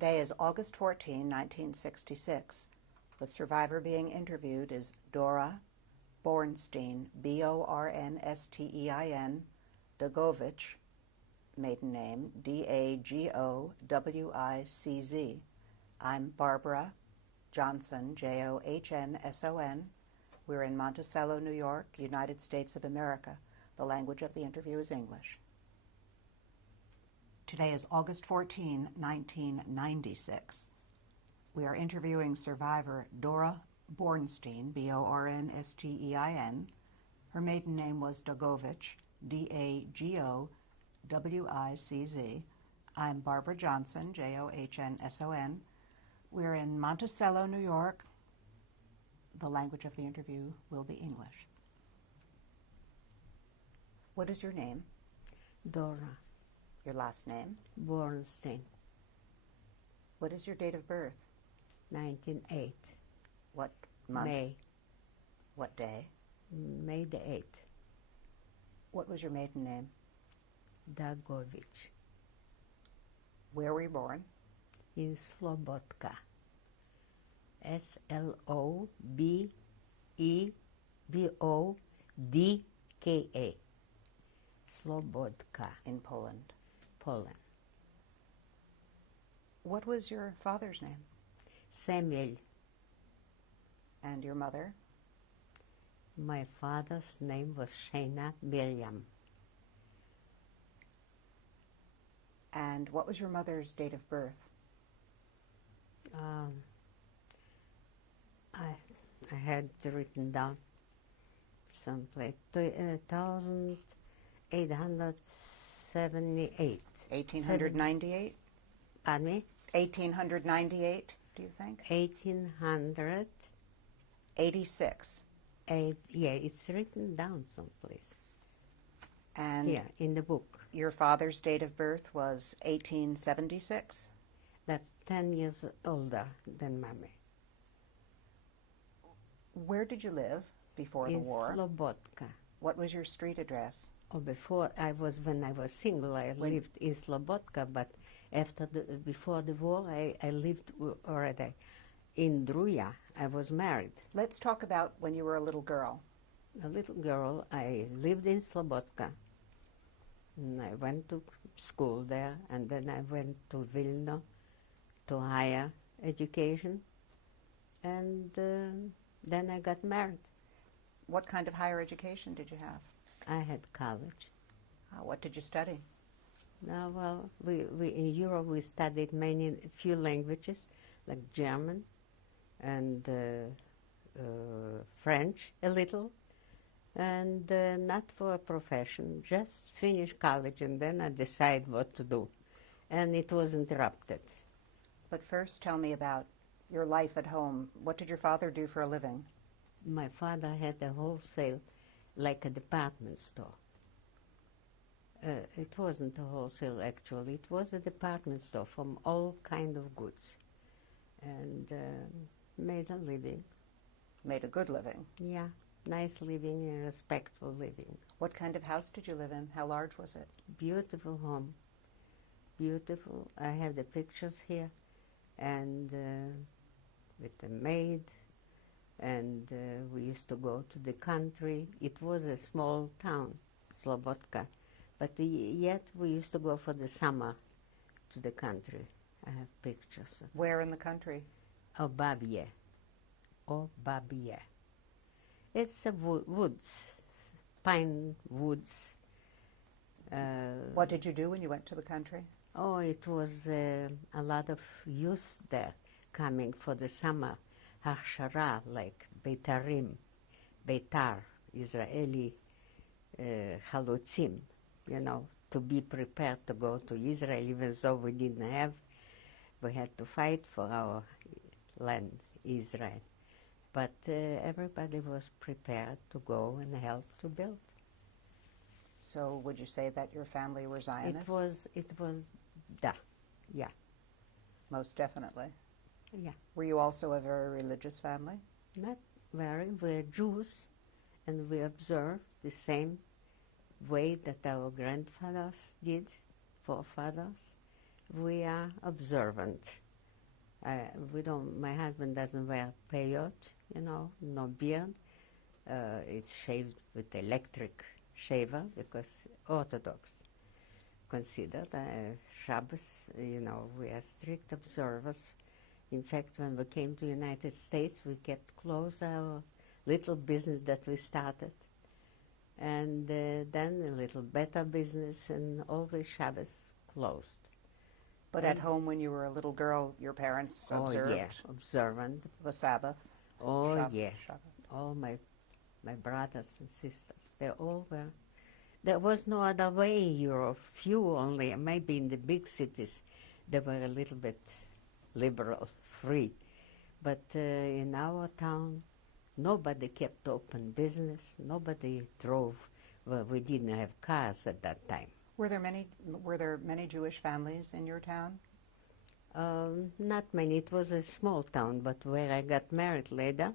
Today is August 14, 1966. The survivor being interviewed is Dora Bornstein, B-O-R-N-S-T-E-I-N, Dagovich, maiden name, D-A-G-O-W-I-C-Z. I'm Barbara Johnson, J-O-H-N-S-O-N. We're in Monticello, New York, United States of America. The language of the interview is English. Today is August 14, 1996. We are interviewing survivor Dora Bornstein, B-O-R-N-S-T-E-I-N. Her maiden name was Dagovich, D-A-G-O-W-I-C-Z. I'm Barbara Johnson, J-O-H-N-S-O-N. We're in Monticello, New York. The language of the interview will be English. What is your name? Dora. Your last name? Bornstein. What is your date of birth? 1908. What month? May. What day? May the 8th. What was your maiden name? Dagovich. Where were you born? In Slobodka. S-L-O-B-E-B-O-D-K-A. Slobodka. In Poland. Poland. What was your father's name? Samuel. And your mother? My father's name was Shana Miriam. And what was your mother's date of birth? I had written down someplace. 1878. 1898? Pardon me? 1898, do you think? 1886. 86. Yeah, it's written down someplace. And Here, in the book. your father's date of birth was 1876? That's 10 years older than Mommy. Where did you live before the war? In Slobodka. What was your street address? Oh, when I was single, I lived in Slobodka, but before the war, I lived already in Druja. I was married. Let's talk about when you were a little girl. A little girl, I lived in Slobodka. And I went to school there, and then I went to Vilna to higher education, and then I got married. What kind of higher education did you have? I had college. What did you study? Well, we in Europe we studied few languages, like German and French a little, and not for a profession, just finish college and then I decide what to do. And it was interrupted. But first tell me about your life at home. What did your father do for a living? My father had a wholesale, like a department store. It wasn't a wholesale, actually. It was a department store from all kind of goods. And made a living. Made a good living? Yeah, nice living and respectful living. What kind of house did you live in? How large was it? Beautiful home. Beautiful. I have the pictures here. And with the maid. And we used to go to the country. It was a small town, Slobodka. But yet we used to go for the summer to the country. I have pictures. Where in the country? Obabie. Obabie. It's a woods, pine woods. What did you do when you went to the country? Oh, it was a lot of youth there coming for the summer. Hachshara, like Beitarim, Beitar, Israeli Chalutzim, to be prepared to go to Israel, even though we didn't have. We had to fight for our land, Israel. But everybody was prepared to go and help to build. So would you say that your family were Zionists? It was, yeah. Most definitely. Yeah. Were you also a very religious family? Not very. We're Jews, and we observe the same way that our grandfathers did, forefathers. We are observant. My husband doesn't wear peyot, no beard. It's shaved with electric shaver because Orthodox considered Shabbos, we are strict observers. In fact, when we came to the United States, we kept close our little business that we started. And then a little better business, and always Shabbos closed. But at home, when you were a little girl, your parents observed Oh, yeah, observant. the Sabbath? Oh, Shabbat, yeah. Shabbat. All my brothers and sisters, they all were. There was no other way in Europe, few only, maybe in the big cities, they were a little bit liberal, free. But in our town, nobody kept open business, nobody drove. Well, we didn't have cars at that time. Were there many Jewish families in your town? Not many. It was a small town, but where I got married later,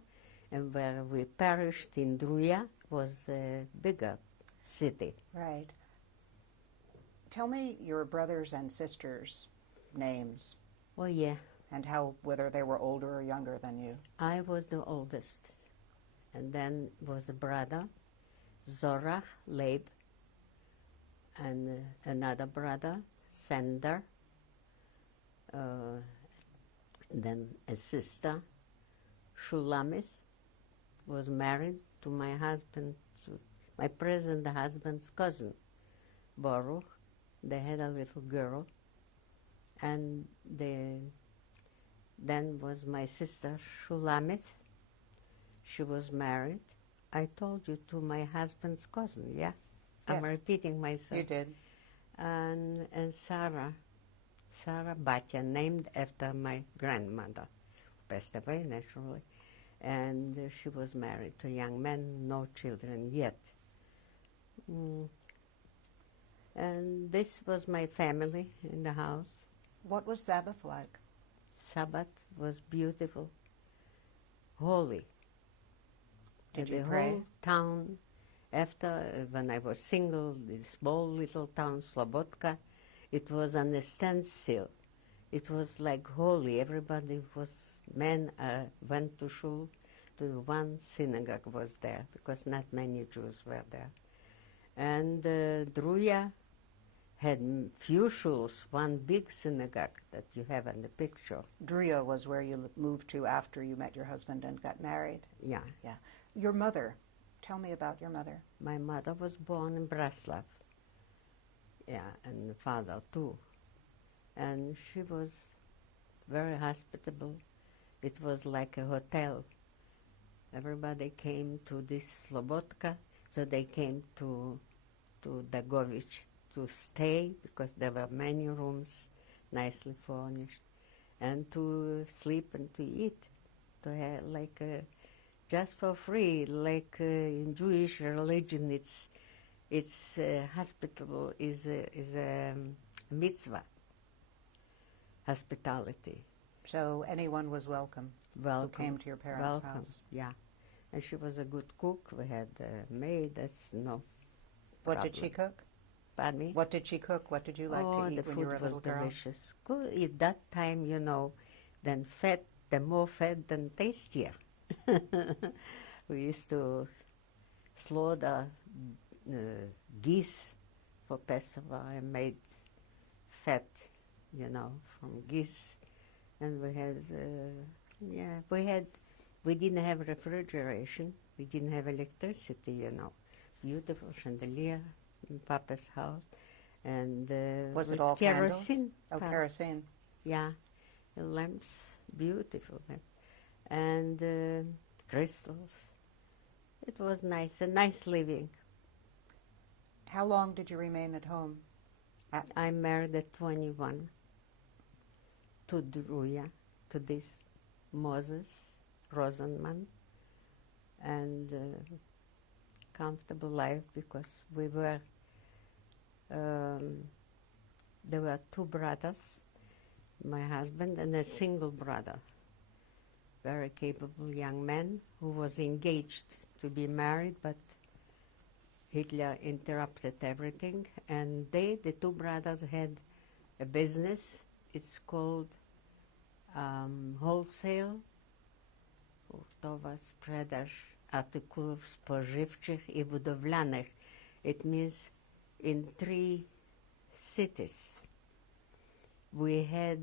and where we perished in Druya, was a bigger city. Right. Tell me your brothers and sisters' names. Oh, yeah. And whether they were older or younger than you. I was the oldest. And then was a brother, Zorach Leib, and another brother, Sander. Then a sister, Shulamis, was married to my husband, to my present husband's cousin, Baruch. They had a little girl. And then was my sister, Shulamis. She was married. I told you, to my husband's cousin, yeah? Yes. I'm repeating myself. You did. And Sarah Batya, named after my grandmother, passed away naturally. And she was married to a young man, no children yet. And this was my family in the house. What was Sabbath like? Sabbath was beautiful, holy. Did you the pray? whole town, after, when I was single, the small little town, Slobodka, it was on a standstill. It was like holy. Everybody men went to shul. To one synagogue was there, because not many Jews were there. And Druya had few shuls, one big synagogue that you have in the picture. Druya was where you moved to after you met your husband and got married? Yeah. Yeah. Your mother. Tell me about your mother. My mother was born in Braslav. Yeah, and father too. And she was very hospitable. It was like a hotel. Everybody came to this Slobodka, so they came to Dagovich to stay, because there were many rooms, nicely furnished, and to sleep and to eat, to have just for free, like in Jewish religion, it's hospitable is a mitzvah, hospitality. So anyone was welcome, Welcome. Who came to your parents' Welcome. house. Yeah. And she was a good cook. We had a maid. That's no What problem. did she cook? Pardon me? What did she cook? What did you like to eat when you were a little girl? The food was delicious. Good. At that time, then the more fat, then tastier. We used to slaughter geese for Passover. I made fat, from geese. And we didn't have refrigeration. We didn't have electricity, Beautiful chandelier in Papa's house. And Was it with all kerosene. candles? Oh, kerosene. Yeah, the lamps, beautiful. And crystals. It was nice, a nice living. How long did you remain at home? I married at 21 to Druya, to this Moses Rosenman, and comfortable life, because we were, there were two brothers, my husband and a single brother, very capable young man who was engaged to be married, but Hitler interrupted everything, and the two brothers, had a business. It's called wholesale, hurtowa, sprzedaż artykułów spożywczych i budowlanych. It means in 3 cities we had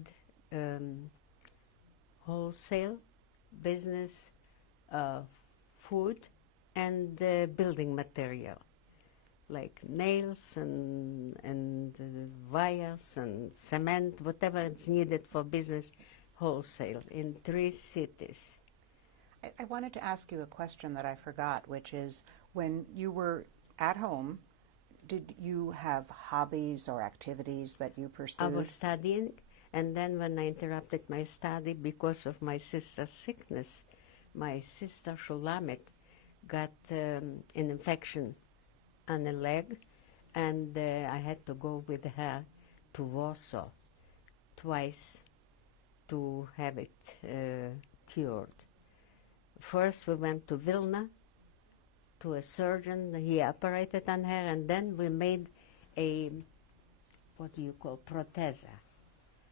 wholesale business, food, and building material, like nails and wires and cement, whatever is needed for business, wholesale in 3 cities. I wanted to ask you a question that I forgot, which is, when you were at home, did you have hobbies or activities that you pursued? I was studying, and then when I interrupted my study because of my sister's sickness, my sister Shulamit got an infection on the leg, and I had to go with her to Warsaw twice to have it cured. First we went to Vilna to a surgeon. He operated on her, and then we made a, what do you call, proteza.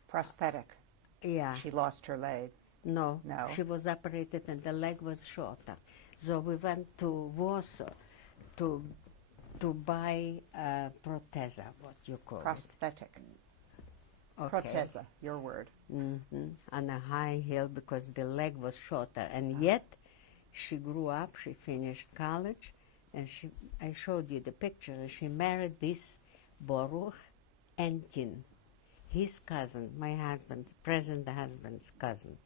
Prosthetic. Yeah. She lost her leg. No. No. She was operated and the leg was shorter. So we went to Warsaw to buy a proteza, what you call Prosthetic. it. Okay. Proteza, your word. Mm-hmm. On a high hill because the leg was shorter. And yet she grew up, she finished college, and I showed you the picture. She married this Baruch Entin, his cousin, my husband, present husband's cousin.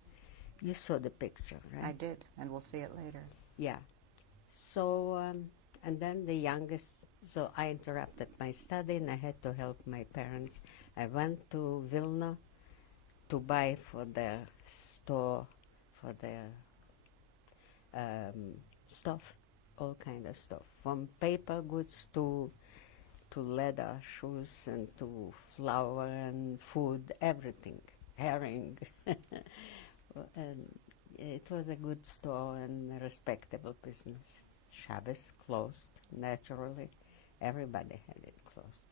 You saw the picture, right? I did, and we'll see it later. Yeah. So, and then the youngest, so I interrupted my study and I had to help my parents. I went to Vilna to buy for their store, for their stuff, all kind of stuff, from paper goods to leather shoes and to flour and food, everything, herring. And it was a good store and a respectable business. Shabbos closed, naturally. Everybody had it closed.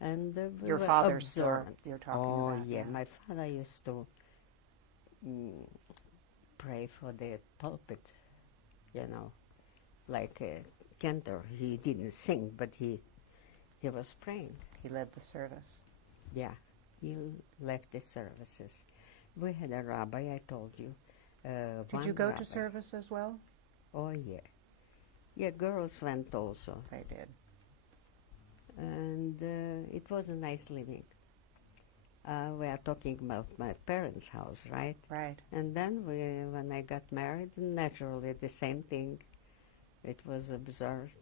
And we Your were father's store observant. you're talking about. Oh, yeah. My father used to pray for the pulpit, you know, like a cantor. He didn't sing, but he was praying. He led the service. Yeah, he led the services. We had a rabbi, I told you. Did you go rabbi. to service as well? Oh, yeah. Yeah, girls went also. They did. And it was a nice living. We are talking about my parents' house, right? Right. And then when I got married, naturally the same thing. It was observed.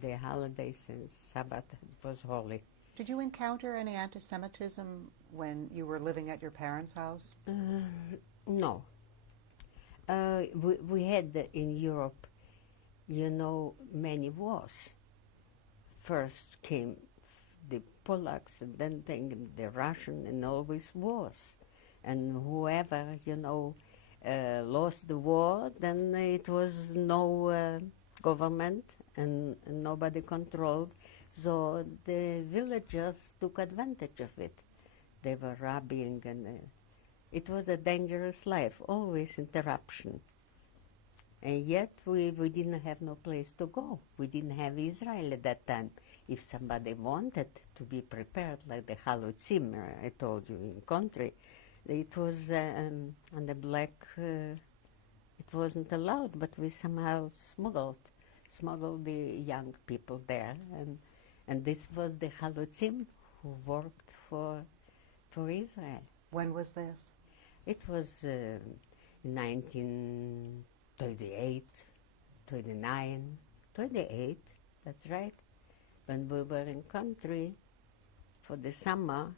The holidays and Sabbath was holy. Did you encounter any anti-Semitism when you were living at your parents' house? No. We had in Europe, you know, many wars. First came the Polacks, and then came the Russian, and always wars. And whoever, you know, lost the war, then it was no government and nobody controlled. So the villagers took advantage of it. They were robbing, and it was a dangerous life, always interruption. And yet we didn't have no place to go. We didn't have Israel at that time. If somebody wanted to be prepared, like the Halutzim, I told you, in country, it was on the black, it wasn't allowed, but we somehow smuggled the young people there. And this was the Halutzim who worked for Israel. When was this? It was 1938, 29, 28, that's right. When we were in country for the summer,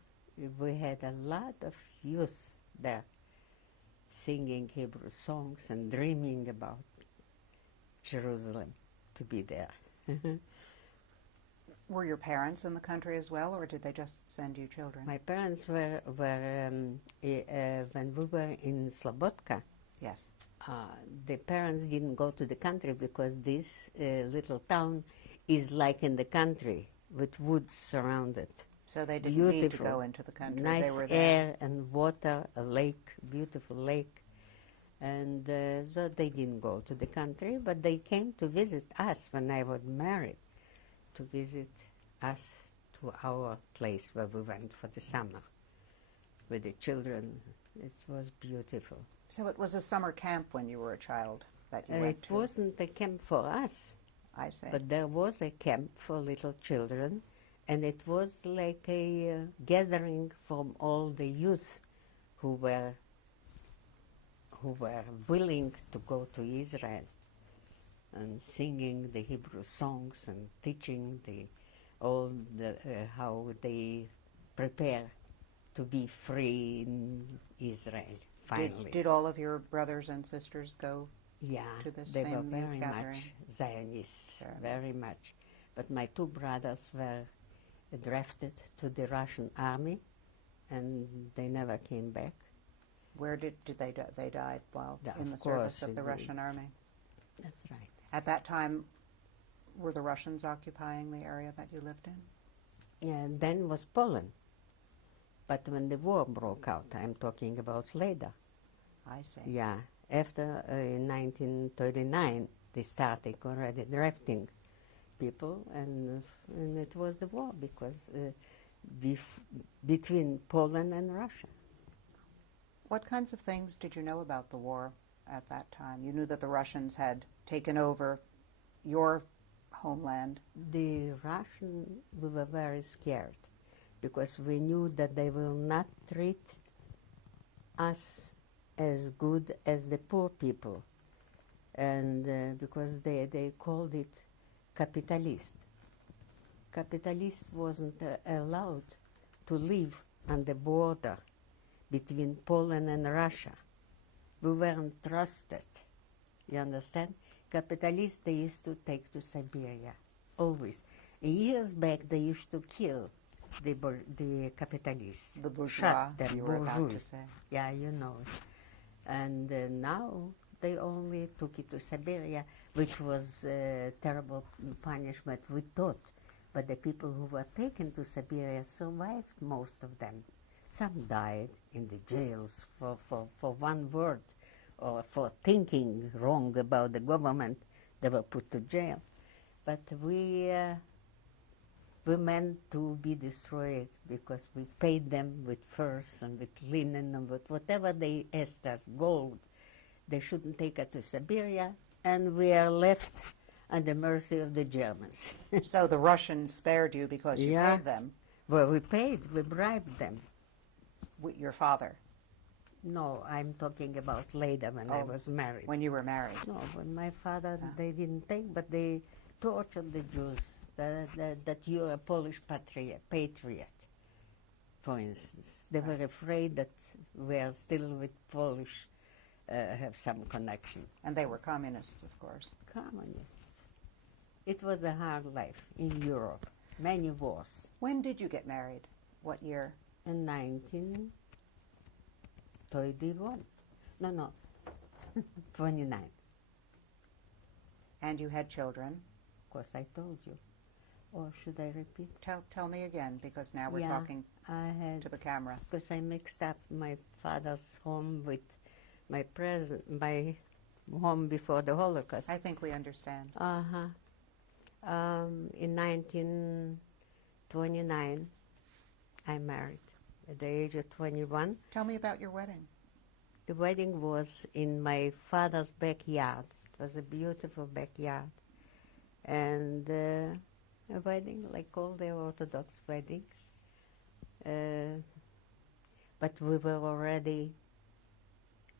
we had a lot of youth there singing Hebrew songs and dreaming about Jerusalem to be there. Were your parents in the country as well, or did they just send you children? My parents were when we were in Slobodka. Yes. The parents didn't go to the country because this little town is like in the country with woods surrounded. So they didn't need to beautiful, go into the country. nice They were air there. and water, a lake, beautiful lake. And so they didn't go to the country, but they came to visit us when I was married, to visit us to our place where we went for the summer with the children. It was beautiful. So it was a summer camp when you were a child that you went It to? wasn't a camp for us, I see. but there was a camp for little children, and it was like a gathering from all the youth who were willing to go to Israel and singing the Hebrew songs and teaching how they prepare to be free in Israel. Finally, Did all of your brothers and sisters go? yeah, to this they were same youth very gathering? much Zionists, Very very much. But my two brothers were drafted to the Russian army, and they never came back. Where did they died while Yeah, in the of service course, of the in the- Russian army? That's right. At that time, were the Russians occupying the area that you lived in? And then was Poland. But when the war broke out, I'm talking about later. I see. Yeah, after in 1939, they started already drafting people, and it was the war because between Poland and Russia. What kinds of things did you know about the war at that time? You knew that the Russians had taken over your homeland. The Russians, we were very scared because we knew that they will not treat us as good as the poor people, and because they called it capitalist. Capitalist wasn't allowed to live on the border between Poland and Russia. We weren't trusted. You understand? Capitalists they used to take to Siberia, always. Years back they used to kill the capitalists. The bourgeois, Shot them, you were about bourgeois. to say. Yeah, you know it. And now they only took it to Siberia, which was a terrible punishment, we thought. But the people who were taken to Siberia survived, most of them. Some died in the jails for one word or for thinking wrong about the government. They were put to jail. But we meant to be destroyed because we paid them with furs and with linen and with whatever they asked us, gold. They shouldn't take us to Siberia, and we are left at the mercy of the Germans. So the Russians spared you because you Yeah. paid them, Well, we bribed them. your father, No, I'm talking about later when I Oh, was married. when you were married. No, when my father, Ah. they didn't take, but they tortured the Jews, that you're a Polish patriot, for instance. They were afraid that we're still with Polish, have some connection. And they were communists, of course. Communists. It was a hard life in Europe, many wars. When did you get married? What year? In 1931. No, 29. And you had children. Of course, I told you. Or should I repeat? Tell me again, because now we're Yeah, talking I had, to the camera. because I mixed up my father's home with my home before the Holocaust. I think we understand. Uh-huh. In 1929, I married at the age of 21. Tell me about your wedding. The wedding was in my father's backyard. It was a beautiful backyard. And a wedding like all the Orthodox weddings. But we were already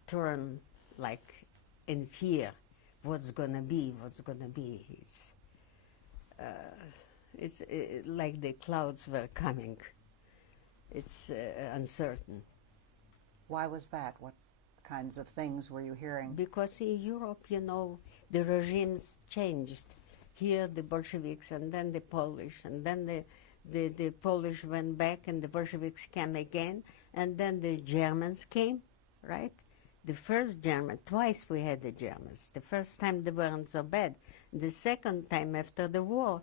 turned like in fear. What's gonna be? What's gonna be? It's like the clouds were coming. It's uncertain. Why was that? What kinds of things were you hearing? Because in Europe, you know, the regimes changed. Here the Bolsheviks, and then the Polish, and then the Polish went back, and the Bolsheviks came again, and then the Germans came, right? The first German, twice we had the Germans. The first time they weren't so bad. The second time after the war,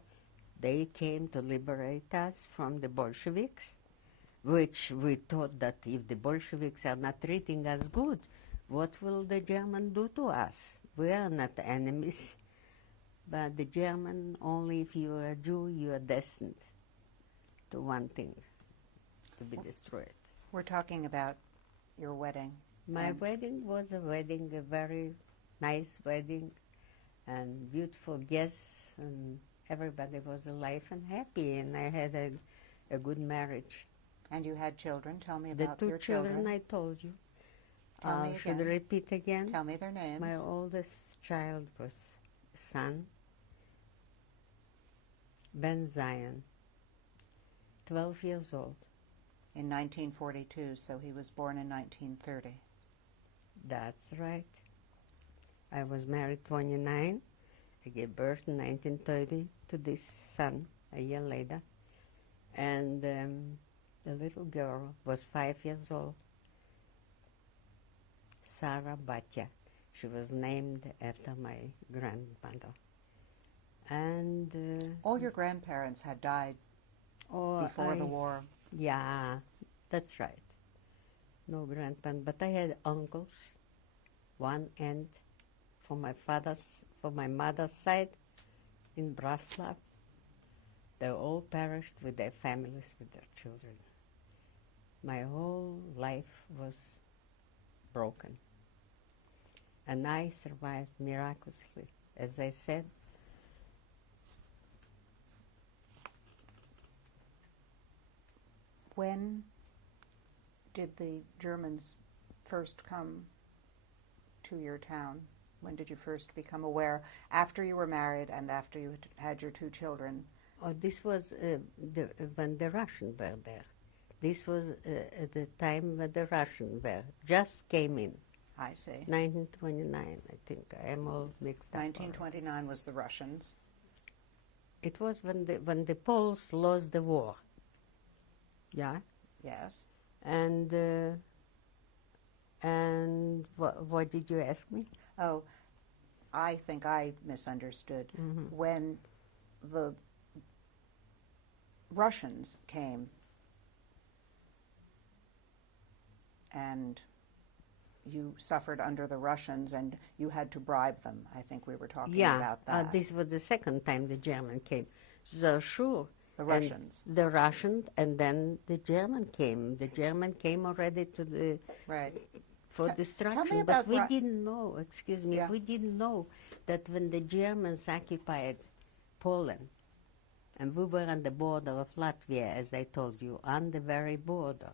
They came to liberate us from the Bolsheviks, which we thought that if the Bolsheviks are not treating us good, what will the German do to us? We are not enemies. But the German, only if you are a Jew, you are destined to one thing, to be destroyed. We're talking about your wedding. My wedding was a very nice wedding, and beautiful guests, and everybody was alive and happy, and I had a good marriage. And you had children. Tell me The about two your children. I told you. Tell me Should I again. repeat again? Tell me their names. My oldest child was son, Ben Zion, 12 years old. In 1942, so he was born in 1930. That's right. I was married 29. I gave birth in 1930 to this son a year later. And the little girl was 5 years old, Sarah Batya. She was named after my grandmother. And all your grandparents had died before the war. Yeah, that's right. No grandparents, but I had uncles, one aunt from my mother's side in Braslav. They all perished with their families, with their children. My whole life was broken. And I survived miraculously. As I said, when did the Germans first come to your town? When did you first become aware? After you were married and after you had your two children? Oh, this was when the Russians were there. This was at the time when the Russians were just came in. I see. 1929, I think. I am all mixed up. 1929 was the Russians. It was when the Poles lost the war. Yeah. Yes. And what did you ask me? Oh, I think I misunderstood. Mm-hmm. When the Russians came and you suffered under the Russians and you had to bribe them. I think we were talking about that. This was the second time the German came. So sure. The Russians. The Russian, and then the German came. The German came already to the right. for destruction. Tell me but about we didn't know. Excuse me. Yeah. We didn't know that when the Germans occupied Poland, and we were on the border of Latvia, as I told you, on the very border,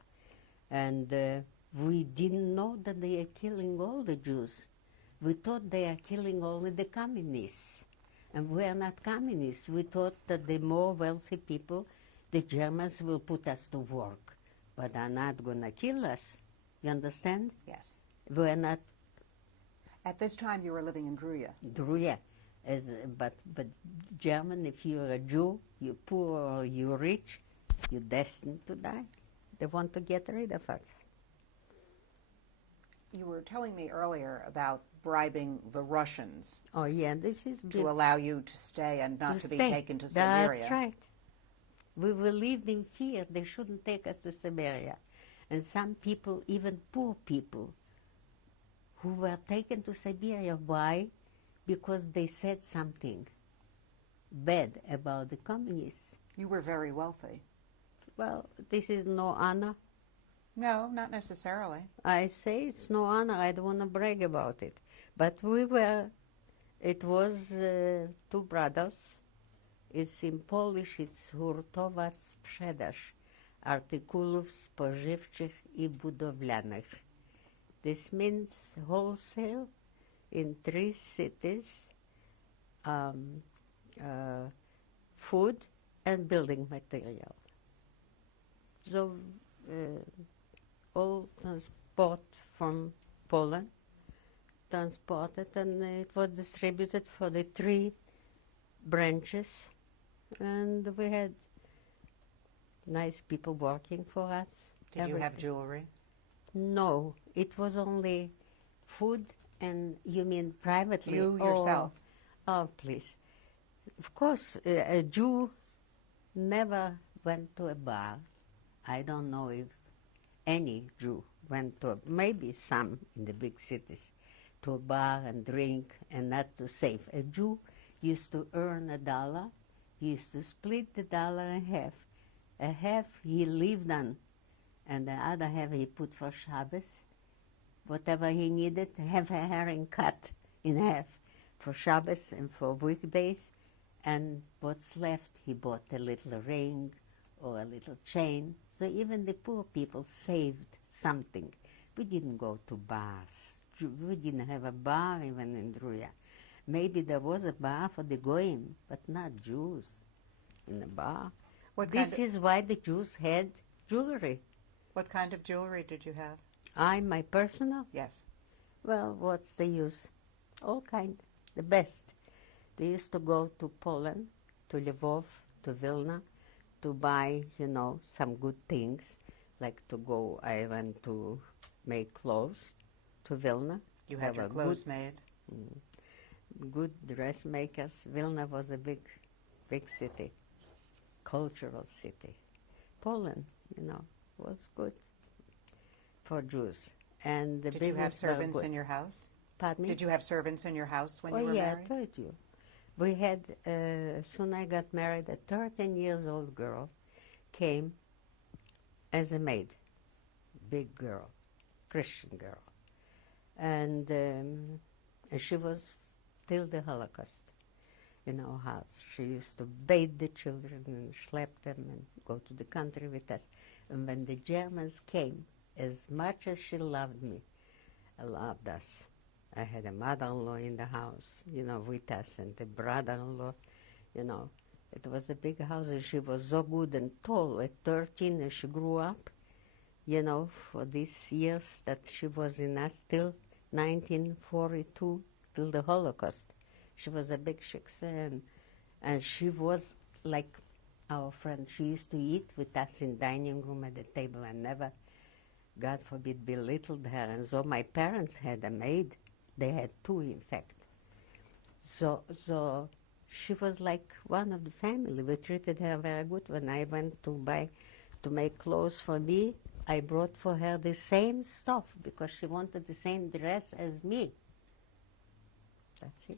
and we didn't know that they are killing all the Jews. We thought they are killing only the communists. And we are not communists. We thought that the more wealthy people, the Germans will put us to work, but are not going to kill us. You understand? Yes. We are not. At this time, you were living in Druya. Druya, but German. If you're a Jew, you poor or you rich, you're destined to die. They want to get rid of us. You were telling me earlier about bribing the Russians. Oh yeah, this is to allow you to stay and not to be taken to Siberia. That's right. We were lived in fear. They shouldn't take us to Siberia. And some people, even poor people, who were taken to Siberia. Why? Because they said something bad about the communists. You were very wealthy. Well, this is no honor. No, not necessarily. I say it's no honor. I don't want to brag about it. But it was two brothers. It's in Polish, it's hurtowa sprzedaż artykułów spożywczych I budowlanych. This means wholesale in 3 cities, food and building material. So all transport from Poland, transported, and it was distributed for the 3 branches, and we had nice people working for us. Did you have jewelry? No, it was only food. And you mean privately? You yourself? Oh, please. Of course, a Jew never went to a bar. I don't know if any Jew went to, maybe some in the big cities, to a bar and drink and not to save. A Jew used to earn $1. He used to split the dollar in half. A half he lived on, and the other half he put for Shabbos. Whatever he needed, have a herring cut in half for Shabbos and for weekdays. And what's left, he bought a little ring or a little chain. So even the poor people saved something. We didn't go to bars. We didn't have a bar even in Druya. Maybe there was a bar for the Goyim, but not Jews in a bar. This is why the Jews had jewelry. What kind of jewelry did you have? My personal? Yes. Well, what's the use? All kind, the best. They used to go to Poland, to Lvov, to Vilna, to buy, some good things. Like to go, I went to make clothes to Vilna. You had your clothes made? Good dressmakers. Vilna was a big city, cultural city. Poland, was good for Jews. And the Did you have servants in your house? Pardon me? Did you have servants in your house when you were married? I told you. We had, soon I got married, a 13-year-old girl came as a maid, big girl, Christian girl. And she was till the Holocaust in our house. She used to bathe the children and slap them and go to the country with us. And when the Germans came, as much as she loved me, loved us. I had a mother-in-law in the house, with us, and a brother-in-law, It was a big house, and she was so good and tall. At 13, and she grew up, for these years that she was in us till 1942, till the Holocaust. She was a big shiksa, and she was like our friend. She used to eat with us in dining room at the table and never, God forbid, belittled her. And so my parents had a maid. They had two, in fact. So she was like one of the family. We treated her very good. When I went to make clothes for me, I brought for her the same stuff because she wanted the same dress as me. That's it.